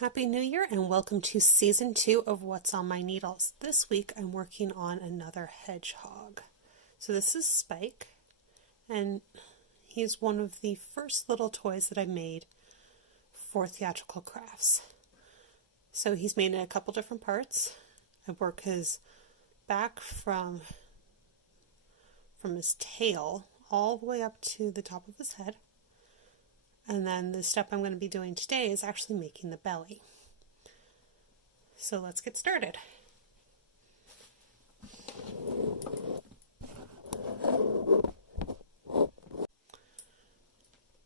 Happy New Year and welcome to Season 2 of What's on My Needles. This week I'm working on another hedgehog. So this is Spike, and he's one of the first little toys that I made for Theatrical Crafts. So he's made in a couple different parts. I work his back from his tail all the way up to the top of his head. And then the step I'm going to be doing today is actually making the belly. So let's get started.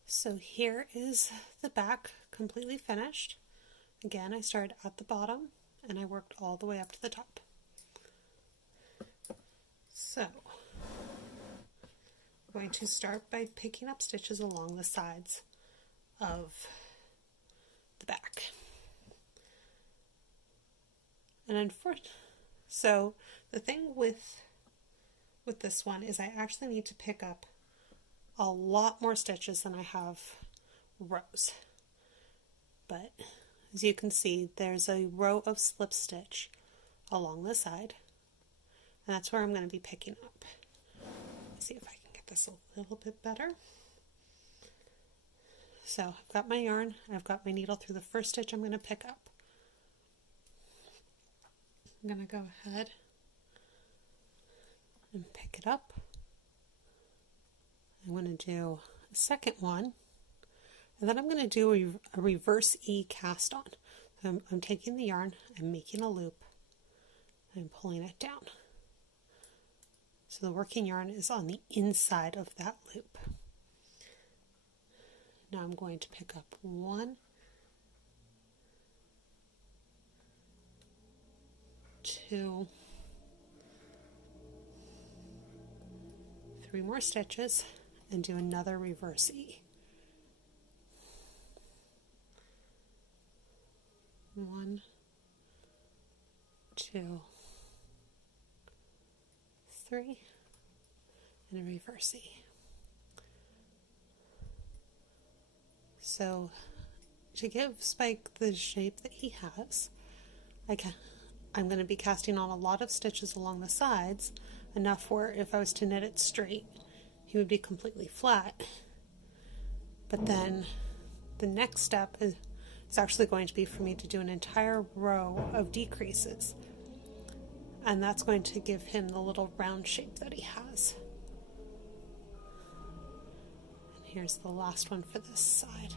So here is the back completely finished. Again, I started at the bottom and I worked all the way up to the top. So I'm going to start by picking up stitches along the sides of the back. And so the thing with this one is I actually need to pick up a lot more stitches than I have rows. But as you can see, there's a row of slip stitch along the side, and that's where I'm going to be picking up. Let's see if I can get this a little bit better. So I've got my yarn, I've got my needle through the first stitch I'm going to pick up. I'm going to go ahead and pick it up. I'm going to do a second one, and then I'm going to do a reverse E cast on. So I'm taking the yarn, I'm making a loop, and I'm pulling it down. So the working yarn is on the inside of that loop. Now I'm going to pick up 1, 2, 3 more stitches and do another reverse E. 1, 2, 3, and a reverse E. So to give Spike the shape that he has, I'm going to be casting on a lot of stitches along the sides, enough where if I was to knit it straight, he would be completely flat. But then the next step is actually going to be for me to do an entire row of decreases. And that's going to give him the little round shape that he has. Here's the last one for this side.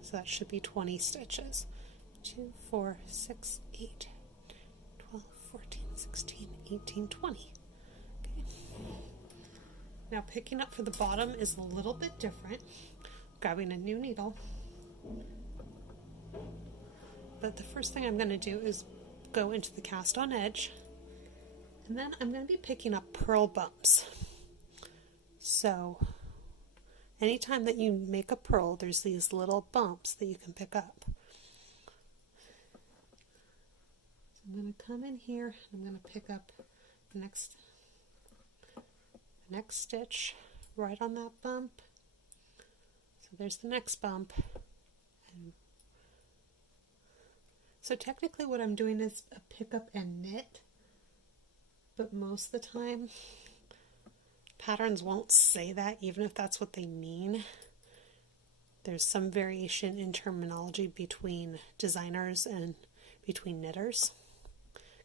So that should be 20 stitches. 2, 4, 6, 8, 12, 14, 16, 18, 20. Okay. Now picking up for the bottom is a little bit different. Grabbing a new needle. But the first thing I'm going to do is go into the cast on edge. And then I'm going to be picking up purl bumps. So anytime that you make a purl, there's these little bumps that you can pick up. So I'm going to come in here, I'm going to pick up the next stitch right on that bump. So there's the next bump. And so technically what I'm doing is a pick up and knit, but most of the time patterns won't say that, even if that's what they mean. There's some variation in terminology between designers and between knitters,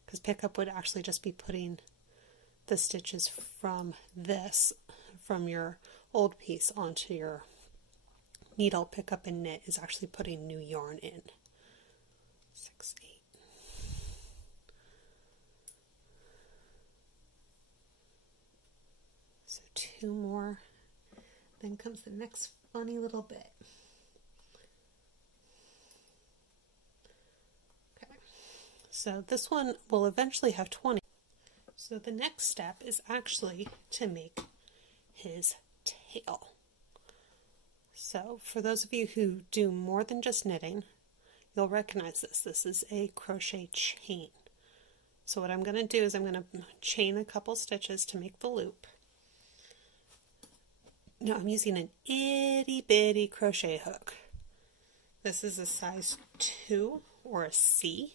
because pickup would actually just be putting the stitches from your old piece onto your needle. Pick up and knit is actually putting new yarn in. 6, 8. So 2 more, then comes the next funny little bit. Okay, so this one will eventually have 20. So the next step is actually to make his tail. So for those of you who do more than just knitting, you'll recognize this. This is a crochet chain. So what I'm going to do is I'm going to chain a couple stitches to make the loop. Now I'm using an itty bitty crochet hook. This is a size 2 or a C.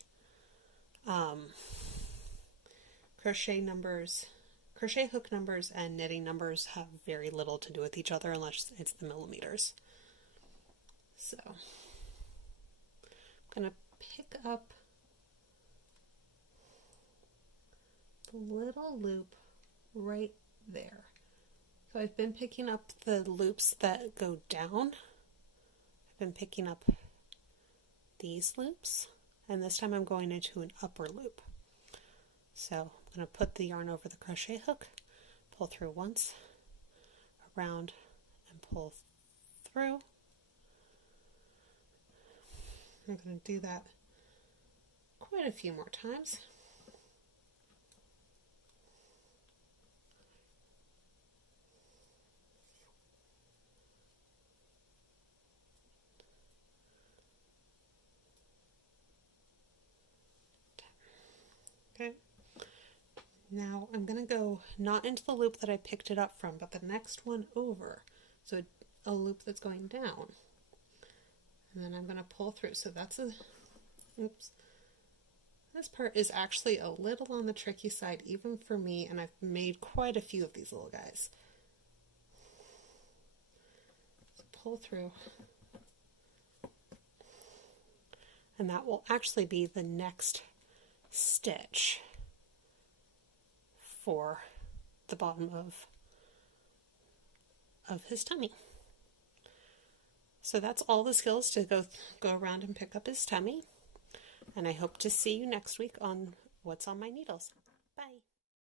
Crochet hook numbers and knitting numbers have very little to do with each other unless it's the millimeters. So I'm going to pick up the little loop right there. So I've been picking up the loops that go down. I've been picking up these loops, and this time I'm going into an upper loop. So I'm going to put the yarn over the crochet hook, pull through once, around, and pull through. I'm going to do that quite a few more times. Okay. Now I'm going to go not into the loop that I picked it up from, but the next one over. So a loop that's going down. And then I'm going to pull through. So that's oops. This part is actually a little on the tricky side, even for me, and I've made quite a few of these little guys. So pull through. And that will actually be the next stitch for the bottom of his tummy. So that's all the skills to go around and pick up his tummy. And I hope to see you next week on What's on My Needles.